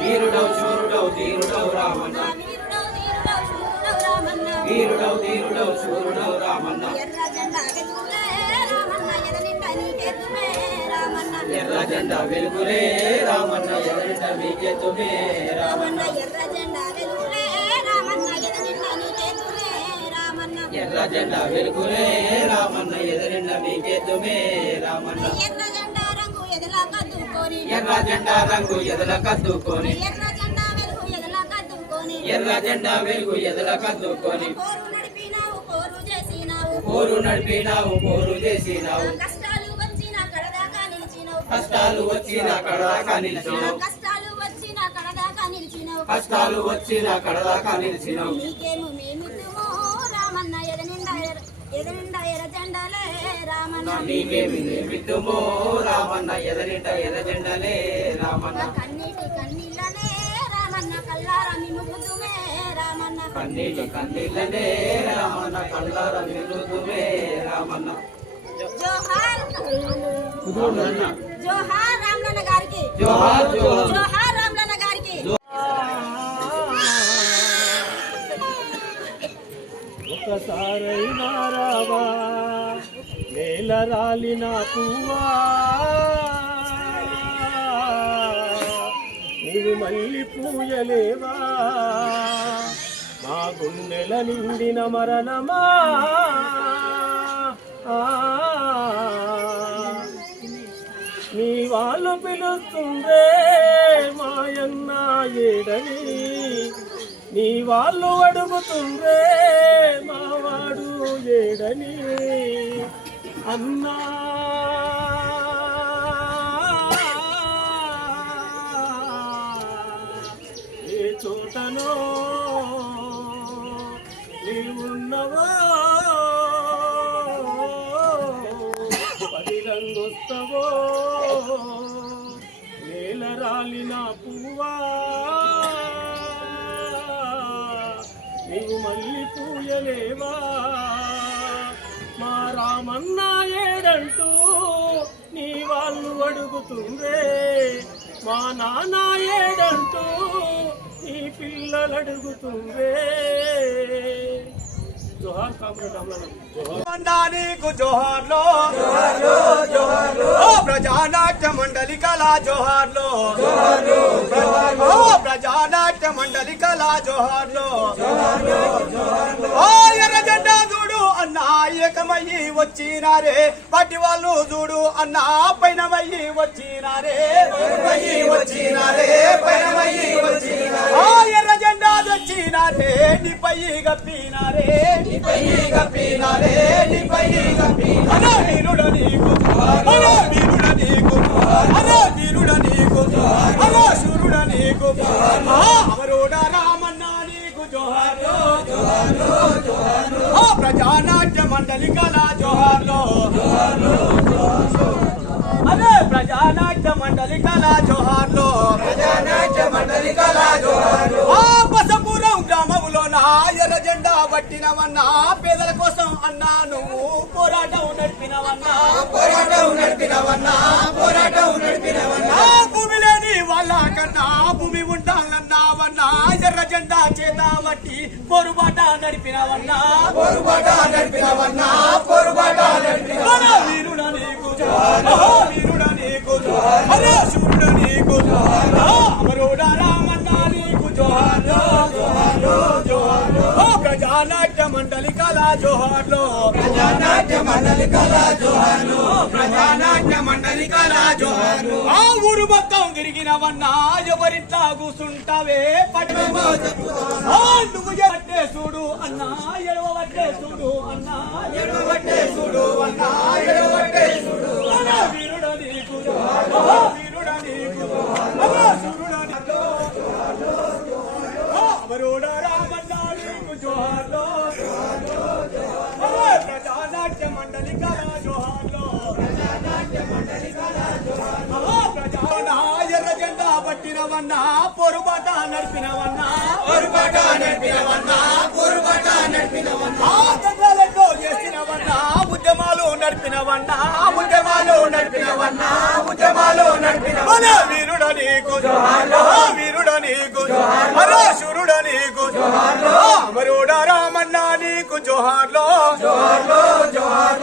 వీరుడవు శూరుడవు ధీరుడవు రామన్న వీరుడవు ధీరుడవు శూరుడవు రామన్న ఎర్ర జెండా వెలుగులే రామన్న ఎదురింట మీకెత్తుమే రామన్న ఎర్ర జెండా వెలుగులే రామన్న ఎర్ర జెండా వెలుగులే రామన్న ఎదురింట మీకెత్తుమే రామన్న ఎర్ర జెండా రంగు ఎదల కద్దుకొని ఎర్ర జెండా రంగు ఎదల కద్దుకొని ఎర్ర జెండా వెలుగు ఎదల కద్దుకొని ఎర్ర జెండా వెలుగు ఎదల కద్దుకొని పోరు నడిపినావు పోరు చేసినావు పోరు నడిపినావు పోరు చేసినావు కష్టాలు వచ్చిన కడదాకా నిలిచినావు కష్టాలు వచ్చిన కడదాకా నిలిచినావు కష్టాలు వచ్చిన కడదాకా నిలిచినావు కష్టాలు వచ్చిన కడదాకా నిలిచినావు నీకేమో మేమిద్దుమో రామన్న ఎదనిండా ఎర్ర జెండాలే రామన్న నీకేమి మిత్తుమో రామన్న ఎదరింట ఎర్ర జెండలే రామన్న కన్నీటి కన్నీళ్ళనే రామన్న కల్లారా మిముగుదుమే రామన్న కన్నీటి కన్నీళ్ళనే రామన్న కల్లార మిగుతుమే రామన్న జోహార్ జోహార్ రామన్న గారికి జోహార్ జోహార్ జోహార్ రామన్న గారికి ఒకసారైనా రావా నేల రాలిన పువ్వా నీవు మళ్ళీ పూయలేవా మా గుండెల నిండిన మరణమా నీ వాళ్ళు పిలుస్తుందే మాయన్న ఏడని నీ వాళ్ళు అడుగుతుందే మావాడు ఏడని అన్నా ఏ చోటనో నీవున్నవో పదిలంగొస్తవో నేల రాలిన పువ్వా నీవు మళ్ళీ పూయలేవా మా రామన్న ఏడంటూ నీ వాళ్ళు అడుగుతుందే మా నాన్న ఏడంటూ నీ పిల్లలు అడుగుతుందే జోహార్ కామ్రేడ్ నీకు జోహార్లో ప్రజానాట్య మండలి కళా జోహార్లో ప్రజానాట్య మండలి కళా జోహార్లో ఎర్ర జెండా చూడు అన్నా ఏకమయ్యి వచ్చినారే పట్టి వాళ్ళు చూడు అన్నా పైనమయ్యి వచ్చినారే ఎర్ర జెండా తెచ్చినారే నీపై గప్పినారే అలా వీరుడ నీకు అలా వీరుడ నీకు అలా వీరుడ నీకు అలా సూర్యుడ నీకు అవరోడ రామన్న నీకు జోహార్లో ప్రజానాట్య మండలి కళా జోహార్లో అదే ప్రజానాట్య మండలి కళా జోహార్లో బసపురం గ్రామంలో నా ఎర్ర జెండా పట్టినవన్నా పేదల కోసం అన్నా నువ్వు పోరాటం నడిపినవన్నా భూమి లేని వాళ్ళ కన్నా భూమి ఉండాలన్నావన్నా ఎర్ర జెండా చేత బట్టి పోరుబాట నడిపినవన్నా వీరుడ నీకు వీరుడ నీకు అరే సూర్యుడ నీకు అమరుడ రామన్న నీకు జోహార్లో ప్రజానాట్య మండలి కళా జోహార్లో ఆ ఊరు మొత్తం తిరిగినవన్నా ఎవరింట్లా కూసుంటావే నువ్వు పట్టే చూడు అన్నా ఎడవబట్టే చూడు అన్నా వీరుడ నీకు వీరుడ నీకు అవరోడ రామన్న నీకు జోహార్లో ప్రజానాట్య మండలి కళా జోహార్లో ఎర్ర జెండా పట్టినవన్నా పొరుబాట నడిపినవన్నా జెండాలతో చేసినవన్నా ఉద్యమాలు నడిపినవన్నా నీకు వీరుడ నీకు శూరుడ నీకు అమరుడ రామన్న నీకు జోహార్లో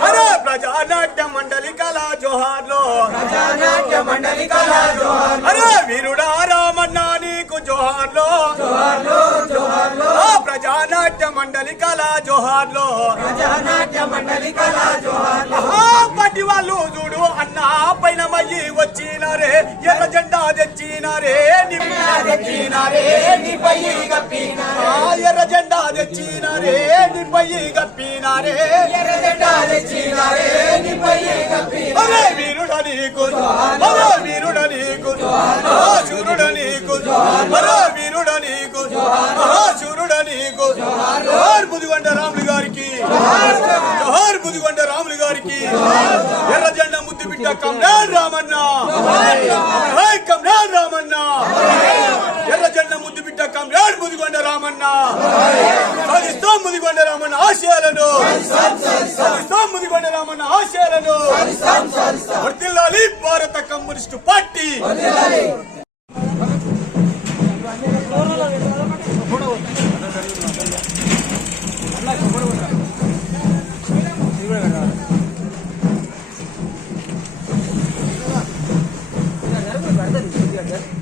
అరే ప్రజానాట్య మండలి కళా జోహార్లో అరే వీరుడ రామన్న నీకు జోహార్లో ప్రజానాట్య మండలి కళా జోహార్లో పట్టి వాళ్ళు చూడు అన్న పైన మయ్యి వచ్చినారే ఎర్ర జెండా తెచ్చినారే ఎర్ర జెండా తెచ్చినారే నిపయ్యి గప్పినారే అరే వీరుడ నీకు వీరుడ నీకు శూరుడ నీకు వీరుడ నీకు శూరుడ నీకు ముదిగొండ రాములు గారికి జోహార్ ముదిగొండ రాములు గారికి ఎర్ర జెండా ముద్దు బిడ్డ కమ్రాన్ రామన్న కమ్రాన్ రామన్న ఎర్ర జెండా ముద్దు బిడ్డ కమ్రాన్ ముదిగొండ రామన్న సాధిస్తాం ముదిగొండ రామన్న ఆశయాలను సాధిస్తాం ముదిగొండ రామన్న ఆశయాలను వర్ధిల్లాలి భారత కమ్యూనిస్టు పార్టీ జరుగుతుంది